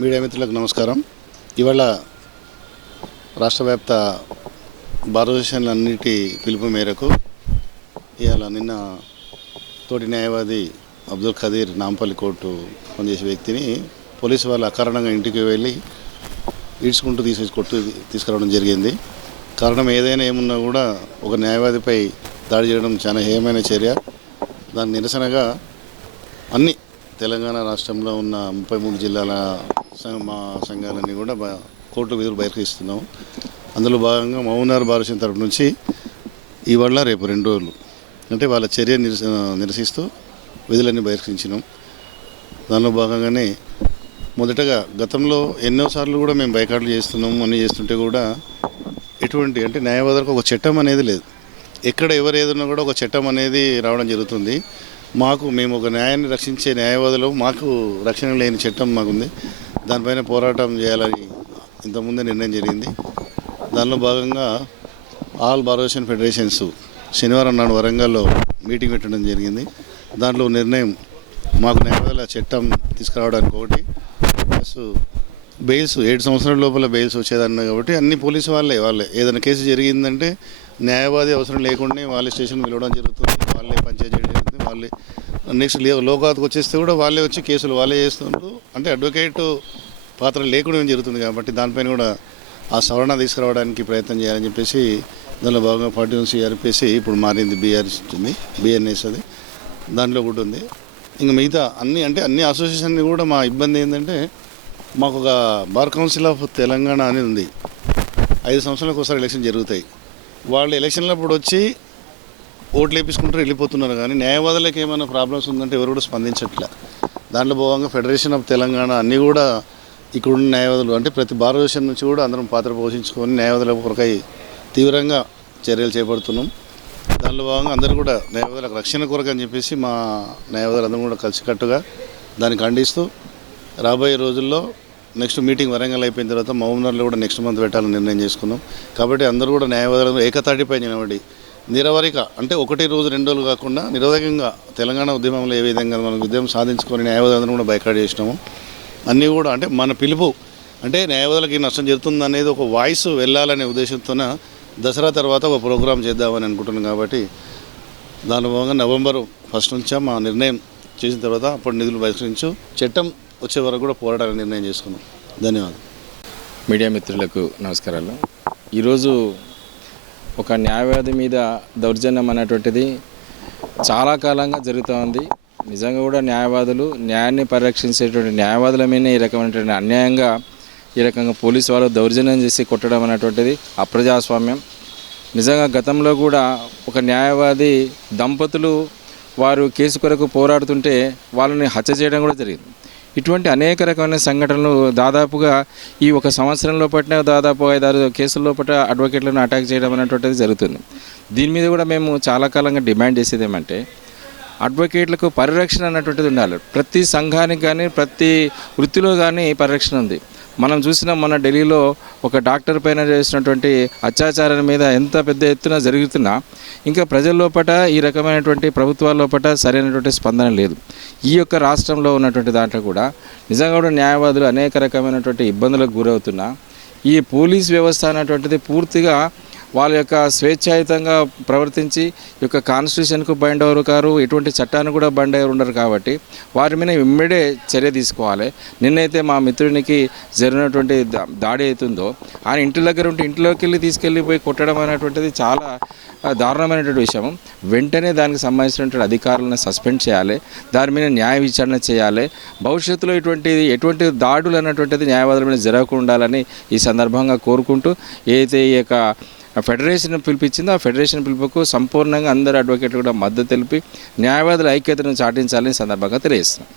Media మిత్రులకు నమస్కారం. ఇవాళ రాష్ట్ర వ్యాప్త బార్ అసోసియేషన్లన్నిటి పిలుపు మేరకు ఇవాళ నిన్న తోటి న్యాయవాది అబ్దుల్ ఖదీర్ నాంపల్లి కోర్టు పనిచేసే వ్యక్తిని పోలీసు వాళ్ళు అకారణంగా ఇంటికి వెళ్ళి ఈడ్చుకుంటూ తీసుకురావడం జరిగింది. కారణం ఏదైనా ఏమున్నా కూడా ఒక న్యాయవాదిపై దాడి చేయడం చాలా హేయమైన చర్య. దాని నిరసనగా అన్ని తెలంగాణ రాష్ట్రంలో ఉన్న 33 జిల్లాల మా సంఘాలన్నీ కూడా కోర్టు విధులు బహిర్గహిస్తున్నాము. అందులో భాగంగా మహబూబ్నగర్ బార్ అసోసియేషన్ తరపు నుంచి ఇవాళ రేపు 2 రోజులు అంటే వాళ్ళ చర్య నిరసిస్తూ విధులన్నీ బహిర్గహించినాం. దానిలో భాగంగానే మొదటగా గతంలో ఎన్నోసార్లు కూడా మేము బైకాట్లు చేస్తున్నాము, అన్నీ చేస్తుంటే కూడా ఎటువంటి అంటే న్యాయవాదులకు ఒక చట్టం అనేది లేదు. ఎక్కడ ఎవరు ఏదన్నా కూడా ఒక చట్టం అనేది రావడం జరుగుతుంది. మేము ఒక న్యాయాన్ని రక్షించే న్యాయవాదులు మాకు రక్షణ లేని చట్టం మాకుంది. దానిపైన పోరాటం చేయాలని ఇంతకుముందే నిర్ణయం జరిగింది. దానిలో భాగంగా ఆల్ బార్ అసోసియేషన్ ఫెడరేషన్స్ శనివారం నాడు వరంగల్లో మీటింగ్ పెట్టడం జరిగింది. దాంట్లో నిర్ణయం మాకు న్యాయవాదుల చట్టం తీసుకురావడానికి ఒకటి, ప్లస్ బెయిల్స్ 7 సంవత్సరాల లోపల బెయిల్స్ వచ్చేదన్నాయి. కాబట్టి అన్ని పోలీసు వాళ్ళే ఏదైనా కేసు జరిగిందంటే న్యాయవాది అవసరం లేకుండా వాళ్ళే స్టేషన్ పిలవడం జరుగుతుంది, వాళ్ళే పంచాయతీ చేయడం జరుగుతుంది. వాళ్ళే నెక్స్ట్ లోకాత్కి వచ్చేస్తే కూడా వాళ్ళే వచ్చి కేసులు వాళ్ళే చేస్తుంటారు. అంటే అడ్వకేట్ పాత్ర లేకుండా జరుగుతుంది. కాబట్టి దానిపైన కూడా ఆ సవరణ తీసుకురావడానికి ప్రయత్నం చేయాలని చెప్పేసి దానిలో భాగంగా 41 CRPC ఇప్పుడు మారింది, BNS అది దాంట్లో కూడా ఉంది. ఇంకా మిగతా అన్ని అసోసియేషన్ని కూడా మా ఇబ్బంది ఏంటంటే మాకు ఒక బార్ కౌన్సిల్ ఆఫ్ తెలంగాణ అనేది ఉంది. 5 సంవత్సరాలకు ఒకసారి ఎలక్షన్ జరుగుతాయి. వాళ్ళు ఎలక్షన్లప్పుడు వచ్చి ఓట్లు వేపించుకుంటారు, వెళ్ళిపోతున్నారు. కానీ న్యాయవాదులకు ఏమైనా ప్రాబ్లమ్స్ ఉందంటే ఎవరు కూడా స్పందించట్లే. దాంట్లో భాగంగా ఫెడరేషన్ ఆఫ్ తెలంగాణ అన్నీ కూడా ఇక్కడున్న న్యాయవాదులు అంటే ప్రతి బార్ అసోసియేషన్ నుంచి కూడా అందరం పాత్ర పోషించుకొని న్యాయవాదుల కొరకై తీవ్రంగా చర్యలు చేపడుతున్నాం. దానిలో భాగంగా అందరూ కూడా న్యాయవాదులకు రక్షణ కొరకు అని చెప్పేసి మా న్యాయవాదులు అందరూ కూడా కలిసికట్టుగా దాన్ని ఖండిస్తూ రాబోయే రోజుల్లో నెక్స్ట్ మీటింగ్ వరంగల్ అయిపోయిన తర్వాత మహబూబ్నగర్లో కూడా నెక్స్ట్ మంత్ పెట్టాలని నిర్ణయం చేసుకున్నాం. కాబట్టి అందరూ కూడా న్యాయవాదులు ఏకతాటిపై నిలబడి నిరవరిక అంటే 1 రోజు 2 రోజులు కాకుండా నిరోధకంగా తెలంగాణ ఉద్యమంలో ఏ విధంగా మనం ఉద్యమం సాధించుకొని న్యాయవాదులను కూడా బైకాట్ చేసినాము. అన్నీ కూడా అంటే మన పిలుపు అంటే న్యాయవాదులకి నష్టం జరుగుతుంది అనేది ఒక వాయిస్ వెళ్ళాలనే ఉద్దేశంతోన దసరా తర్వాత ఒక ప్రోగ్రాం చేద్దామని అనుకుంటున్నాం. కాబట్టి దాని భాగంగా నవంబర్ 1 నుంచే మా నిర్ణయం చేసిన తర్వాత అప్పుడు నిధులు బహిష్కరించు చట్టం వచ్చే వరకు కూడా పోరాటానికి నిర్ణయం చేసుకున్నాం. ధన్యవాదాలు. మీడియా మిత్రులకు నమస్కారాలు. ఈరోజు ఒక న్యాయవాది మీద దౌర్జన్యం అనేటువంటిది చాలా కాలంగా జరుగుతూ ఉంది. నిజంగా కూడా న్యాయవాదులు న్యాయాన్ని పరిరక్షించేటువంటి న్యాయవాదుల మీద ఈ రకమైనటువంటి అన్యాయంగా ఈ రకంగా పోలీసు వాళ్ళు దౌర్జన్యం చేసి కొట్టడం అనేటువంటిది అప్రజాస్వామ్యం. నిజంగా గతంలో కూడా ఒక న్యాయవాది దంపతులు వారు కేసు కొరకు పోరాడుతుంటే వాళ్ళని హత్య చేయడం కూడా జరిగింది. ఇటువంటి అనేక రకమైన సంఘటనలు దాదాపుగా ఈ 1 సంవత్సరంలో పట్టిన దాదాపు 5-6 కేసుల్లో పట్ల అడ్వకేట్లను అటాక్ చేయడం అనేటువంటిది జరుగుతుంది. దీని మీద కూడా మేము చాలా కాలంగా డిమాండ్ చేసేది ఏమంటే అడ్వకేట్లకు పరిరక్షణ అన్నటువంటిది ఉండాలి. ప్రతి సంఘానికి కానీ ప్రతి వృత్తిలో కానీ పరిరక్షణ ఉంది. మనం చూసిన మన ఢిల్లీలో ఒక డాక్టర్ పైన చేసినటువంటి అత్యాచారం మీద ఎంత పెద్ద ఎత్తున జరుగుతున్నా ఇంకా ప్రజల లోపల ఈ రకమైనటువంటి ప్రభుత్వాల లోపల సరైనటువంటి స్పందన లేదు. ఈ యొక్క రాష్ట్రంలో ఉన్నటువంటి దాంట్లో కూడా నిజంగా కూడా న్యాయవాదులు అనేక రకమైనటువంటి ఇబ్బందులకు గురవుతున్నా ఈ పోలీస్ వ్యవస్థ అనేటువంటిది పూర్తిగా వాళ్ళ యొక్క స్వేచ్ఛాయుతంగా ప్రవర్తించి ఈ యొక్క కాన్స్టిట్యూషన్కు బైండ్ అవ్వరు కారు, ఎటువంటి చట్టాన్ని కూడా బైండ్ అయ్యి ఉండరు. కాబట్టి వారి మీద ఇమ్మీడే చర్య తీసుకోవాలి. నిన్నైతే మా మిత్రునికి జరిగినటువంటి దాడి అవుతుందో ఆయన ఇంటి దగ్గర ఉంటే ఇంట్లోకి వెళ్ళి తీసుకెళ్ళిపోయి కొట్టడం అనేటువంటిది చాలా దారుణమైనటువంటి విషయం. వెంటనే దానికి సంబంధించినటువంటి అధికారులను సస్పెండ్ చేయాలి, దాని మీద న్యాయ విచారణ చేయాలి. భవిష్యత్తులో ఎటువంటి దాడులు అన్నటువంటిది న్యాయవాదుల మీద జరగకుండా ఉండాలని ఈ సందర్భంగా కోరుకుంటూ ఏదైతే ఈ యొక్క ఫెడరేషన్ పిలిపించిందో ఆ ఫెడరేషన్ పిలుపుకు సంపూర్ణంగా అందరు అడ్వకేట్లు కూడా మద్దతు తెలిపి న్యాయవాదుల ఐక్యతను చాటించాలని సందర్భంగా తెలియజేస్తున్నాం.